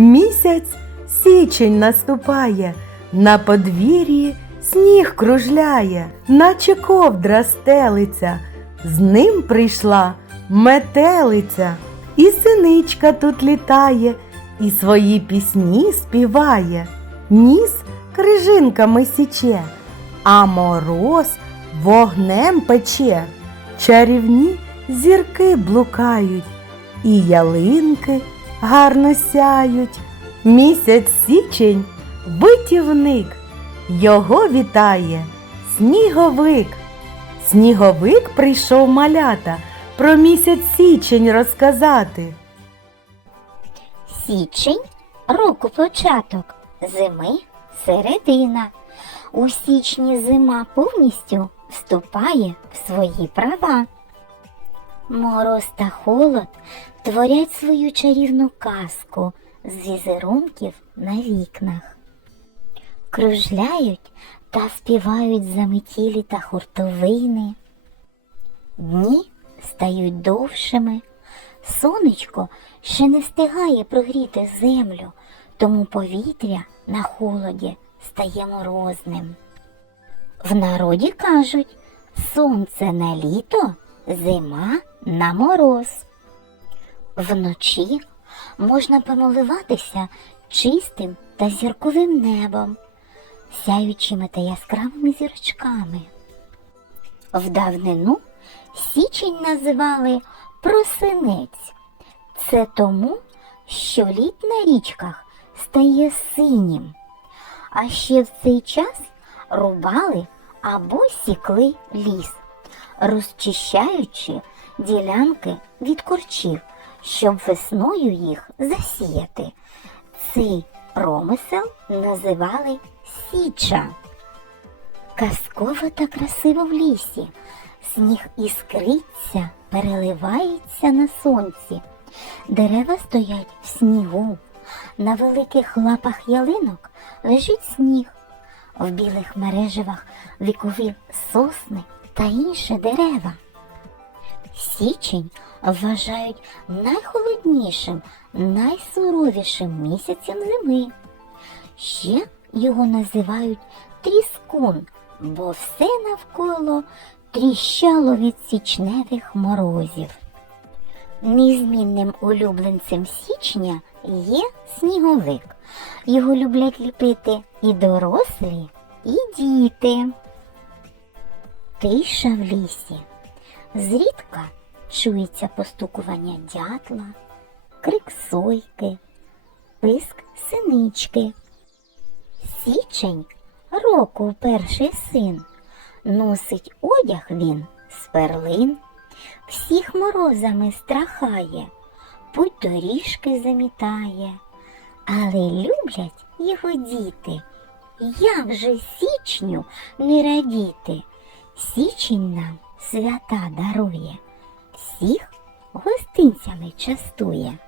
Місяць січень наступає, на подвір'ї сніг кружляє, наче ковдра стелиться. З ним прийшла метелиця, і синичка тут літає, і свої пісні співає. Ніс крижинками січе, а мороз вогнем пече. Чарівні зірки блукають, і ялинки гарно сяють. Місяць січень витівник, його вітає сніговик. Сніговик прийшов малята про місяць січень розказати. Січень року початок, зими середина. У січні зима повністю вступає в свої права. Мороз та холод творять свою чарівну казку з візерунків на вікнах. Кружляють та співають заметілі та хуртовини. Дні стають довшими, сонечко ще не встигає прогріти землю, тому повітря на холоді стає морозним. В народі кажуть сонце на літо, зима на мороз. Вночі можна помилуватися чистим та зірковим небом, сяючими та яскравими зірочками. В давнину січень називали просинець. Це тому, що лід на річках стає синім. А ще в цей час рубали або сікли ліс, розчищаючи ділянки від корчів, щоб весною їх засіяти. Цей промисел називали січа. Казково та красиво в лісі. Сніг іскриться, переливається на сонці. Дерева стоять в снігу. На великих лапах ялинок лежить сніг. В білих мереживах вікові сосни та інші дерева. Січень вважають найхолоднішим, найсуровішим місяцем зими. Ще його називають тріскун, бо все навколо тріщало від січневих морозів. Незмінним улюбленцем січня є сніговик. Його люблять ліпити і дорослі, і діти. Тиша в лісі. Зрідка чується постукування дятла, крик сойки, писк синички. Січень року перший син. Носить одяг він з перлин, всіх морозами страхає, путь доріжки замітає, але люблять його діти. Як же січню не радіти? Січень нам свята дарує, всіх гостинцями частує.